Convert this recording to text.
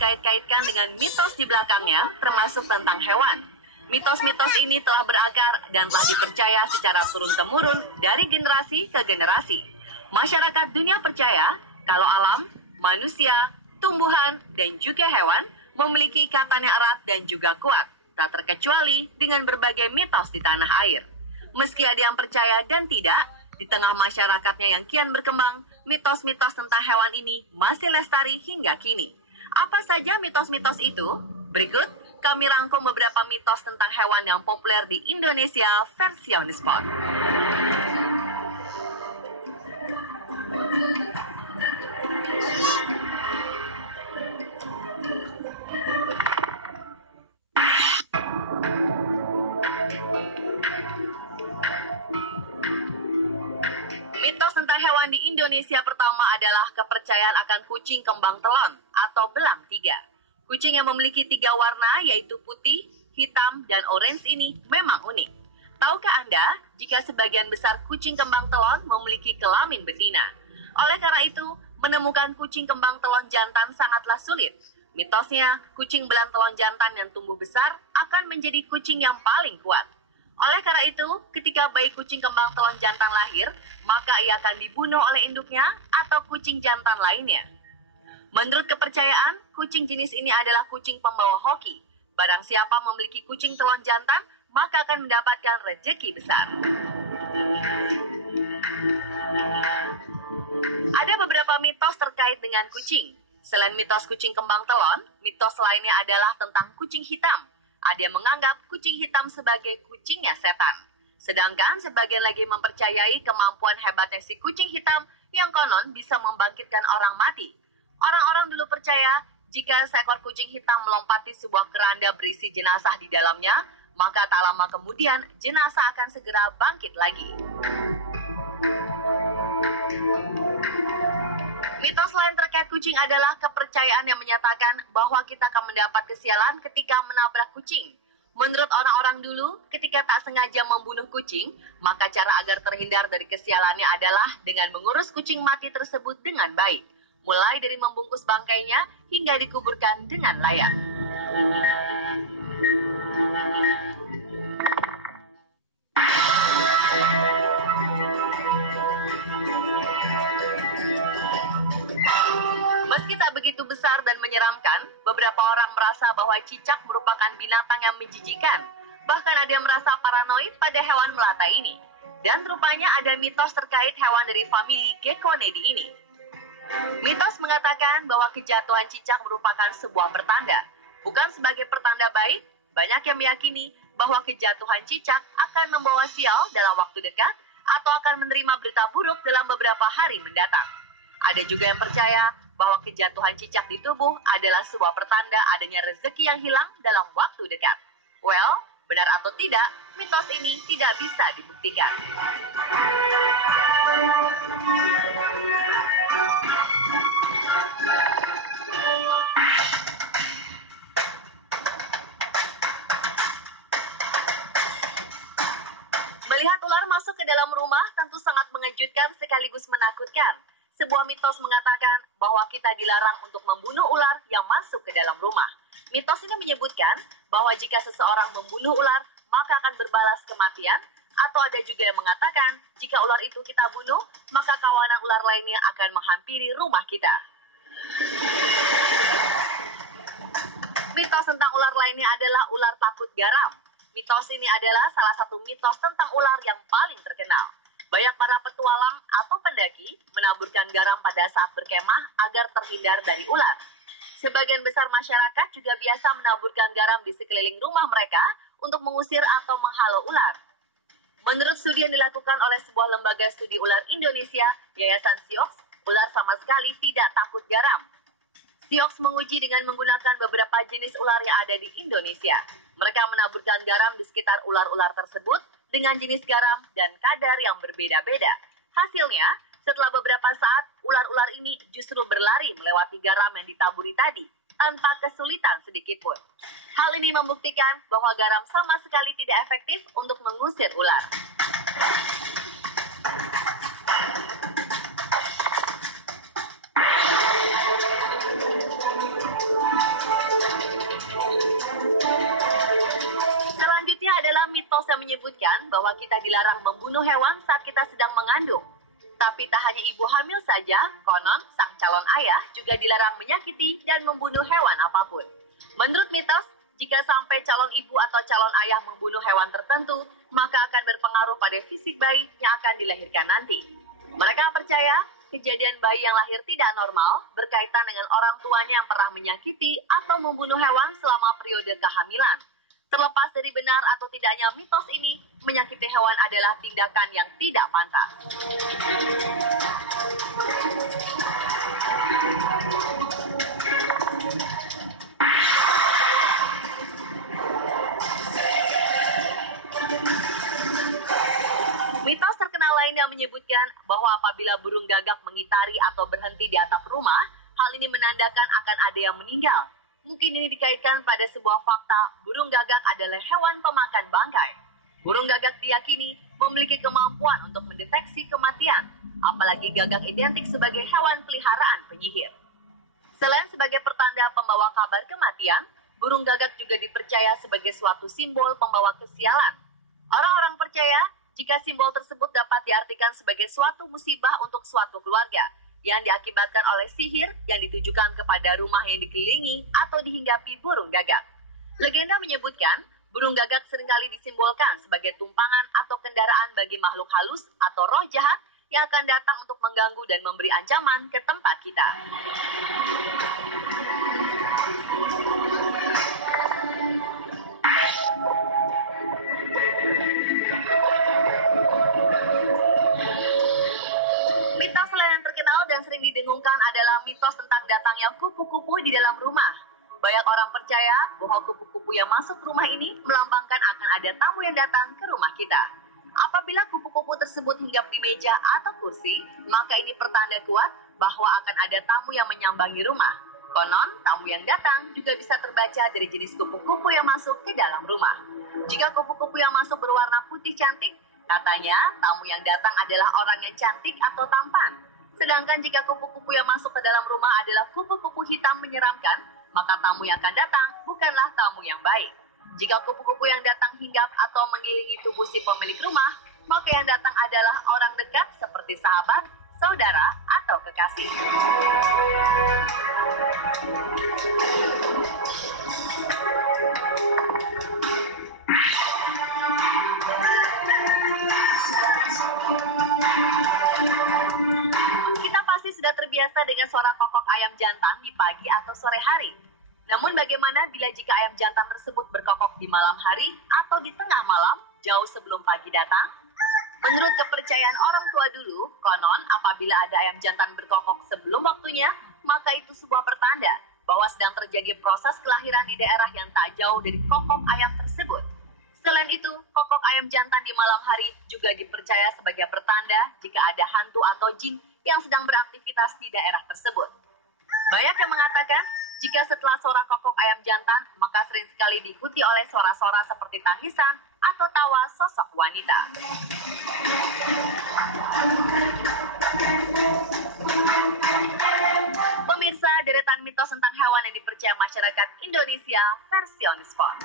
dikait-kaitkan dengan mitos di belakangnya, termasuk tentang hewan. Mitos-mitos ini telah berakar dan telah dipercaya secara turun-temurun dari generasi ke generasi. Masyarakat dunia percaya kalau alam, manusia, tumbuhan, dan juga hewan memiliki ikatan yang erat dan juga kuat, tak terkecuali dengan berbagai mitos di tanah air. Meski ada yang percaya dan tidak, di tengah masyarakatnya yang kian berkembang, mitos-mitos tentang hewan ini masih lestari hingga kini. Apa saja mitos-mitos itu? Berikut kami rangkum beberapa mitos tentang hewan yang populer di Indonesia versi On The Spot. Mitos tentang hewan di Indonesia pertama adalah kepercayaan akan kucing kembang telon atau belang tiga. Kucing yang memiliki 3 warna yaitu putih, hitam, dan orange ini memang unik. Tahukah Anda jika sebagian besar kucing kembang telon memiliki kelamin betina? Oleh karena itu, menemukan kucing kembang telon jantan sangatlah sulit. Mitosnya, kucing belang telon jantan yang tumbuh besar akan menjadi kucing yang paling kuat. Oleh karena itu, ketika bayi kucing kembang telon jantan lahir, maka ia akan dibunuh oleh induknya atau kucing jantan lainnya. Menurut kepercayaan, kucing jenis ini adalah kucing pembawa hoki. Barang siapa memiliki kucing telon jantan, maka akan mendapatkan rezeki besar. Ada beberapa mitos terkait dengan kucing. Selain mitos kucing kembang telon, mitos lainnya adalah tentang kucing hitam. Ada yang menganggap kucing hitam sebagai kucingnya setan. Sedangkan sebagian lagi mempercayai kemampuan hebatnya si kucing hitam yang konon bisa membangkitkan orang mati. Orang-orang dulu percaya jika seekor kucing hitam melompati sebuah keranda berisi jenazah di dalamnya, maka tak lama kemudian jenazah akan segera bangkit lagi. Mitos lain terkait kucing adalah kepercayaan yang menyatakan bahwa kita akan mendapat kesialan ketika menabrak kucing. Menurut orang-orang dulu, ketika tak sengaja membunuh kucing, maka cara agar terhindar dari kesialannya adalah dengan mengurus kucing mati tersebut dengan baik. Mulai dari membungkus bangkainya hingga dikuburkan dengan layak. Meski tak begitu besar dan menyeramkan, beberapa orang merasa bahwa cicak merupakan binatang yang menjijikan. Bahkan ada yang merasa paranoid pada hewan melata ini. Dan rupanya ada mitos terkait hewan dari famili Geckonidae ini. Mitos mengatakan bahwa kejatuhan cicak merupakan sebuah pertanda. Bukan sebagai pertanda baik, banyak yang meyakini bahwa kejatuhan cicak akan membawa sial dalam waktu dekat atau akan menerima berita buruk dalam beberapa hari mendatang. Ada juga yang percaya bahwa kejatuhan cicak di tubuh adalah sebuah pertanda adanya rezeki yang hilang dalam waktu dekat. Well, benar atau tidak, mitos ini tidak bisa dibuktikan. Melihat ular masuk ke dalam rumah tentu sangat mengejutkan sekaligus menakutkan. Sebuah mitos mengatakan bahwa kita dilarang untuk membunuh ular yang masuk ke dalam rumah. Mitos ini menyebutkan bahwa jika seseorang membunuh ular, maka akan berbalas kematian. Atau ada juga yang mengatakan, jika ular itu kita bunuh, maka kawanan ular lainnya akan menghampiri rumah kita. Mitos tentang ular lainnya adalah ular takut garam. Mitos ini adalah salah satu mitos tentang ular yang paling terkenal. Banyak para petualang atau pendaki menaburkan garam pada saat berkemah agar terhindar dari ular. Sebagian besar masyarakat juga biasa menaburkan garam di sekeliling rumah mereka untuk mengusir atau menghalau ular. Menurut studi yang dilakukan oleh sebuah lembaga studi ular Indonesia, Yayasan Siox, ular sama sekali tidak takut garam. Siox menguji dengan menggunakan beberapa jenis ular yang ada di Indonesia. Mereka menaburkan garam di sekitar ular-ular tersebut dengan jenis garam dan kadar yang berbeda-beda. Hasilnya, setelah beberapa saat, ular-ular ini justru berlari melewati garam yang ditaburi tadi, tanpa kesulitan sedikitpun. Hal ini membuktikan bahwa garam sama sekali tidak efektif untuk mengusir ular. bahwa kita dilarang membunuh hewan saat kita sedang mengandung. Tapi tak hanya ibu hamil saja, konon sang calon ayah juga dilarang menyakiti dan membunuh hewan apapun. Menurut mitos, jika sampai calon ibu atau calon ayah membunuh hewan tertentu, maka akan berpengaruh pada fisik bayi yang akan dilahirkan nanti. Mereka percaya kejadian bayi yang lahir tidak normal berkaitan dengan orang tuanya yang pernah menyakiti atau membunuh hewan selama periode kehamilan. Terlepas dari benar atau tidaknya mitos ini, menyakiti hewan adalah tindakan yang tidak pantas. Mitos terkenal lainnya menyebutkan bahwa apabila burung gagak mengitari atau berhenti di atap rumah, hal ini menandakan akan ada yang meninggal. Mungkin ini dikaitkan pada sebuah fakta, burung gagak adalah hewan pemakan bangkai. Burung gagak diyakini memiliki kemampuan untuk mendeteksi kematian, apalagi gagak identik sebagai hewan peliharaan penyihir. Selain sebagai pertanda pembawa kabar kematian, burung gagak juga dipercaya sebagai suatu simbol pembawa kesialan. Orang-orang percaya jika simbol tersebut dapat diartikan sebagai suatu musibah untuk suatu keluarga yang diakibatkan oleh sihir yang ditujukan kepada rumah yang dikelilingi atau dihinggapi burung gagak. Legenda menyebutkan, burung gagak seringkali disimbolkan sebagai tumpangan atau kendaraan bagi makhluk halus atau roh jahat yang akan datang untuk mengganggu dan memberi ancaman ke tempat kita. Mitos lain yang terkenal dan sering didengungkan adalah mitos tentang datangnya kupu-kupu di dalam rumah. Banyak orang percaya bahwa kupu-kupu yang masuk rumah ini melambangkan akan ada tamu yang datang ke rumah kita. Apabila kupu-kupu tersebut hinggap di meja atau kursi, maka ini pertanda kuat bahwa akan ada tamu yang menyambangi rumah. Konon, tamu yang datang juga bisa terbaca dari jenis kupu-kupu yang masuk ke dalam rumah. Jika kupu-kupu yang masuk berwarna putih cantik, katanya tamu yang datang adalah orang yang cantik atau tampan. Sedangkan jika kupu-kupu yang masuk ke dalam rumah adalah kupu-kupu hitam menyeramkan, maka tamu yang akan datang bukanlah tamu yang baik. Jika kupu-kupu yang datang hinggap atau mengelilingi tubuh si pemilik rumah, maka yang datang adalah orang dekat seperti sahabat, saudara, atau kekasih. Kita pasti sudah terbiasa dengan suara kokok ayam jantan di pagi atau sore hari. Namun bagaimana bila jika ayam jantan tersebut berkokok di malam hari atau di tengah malam, jauh sebelum pagi datang? Menurut kepercayaan orang tua dulu, konon apabila ada ayam jantan berkokok sebelum waktunya, maka itu sebuah pertanda bahwa sedang terjadi proses kelahiran di daerah yang tak jauh dari kokok ayam tersebut. Selain itu, kokok ayam jantan di malam hari juga dipercaya sebagai pertanda jika ada hantu atau jin yang sedang beraktivitas di daerah tersebut. Banyak yang mengatakan, jika setelah suara kokok ayam jantan, maka sering sekali diikuti oleh suara-suara seperti tangisan atau tawa sosok wanita. Pemirsa, deretan mitos tentang hewan yang dipercaya masyarakat Indonesia versi On The Spot.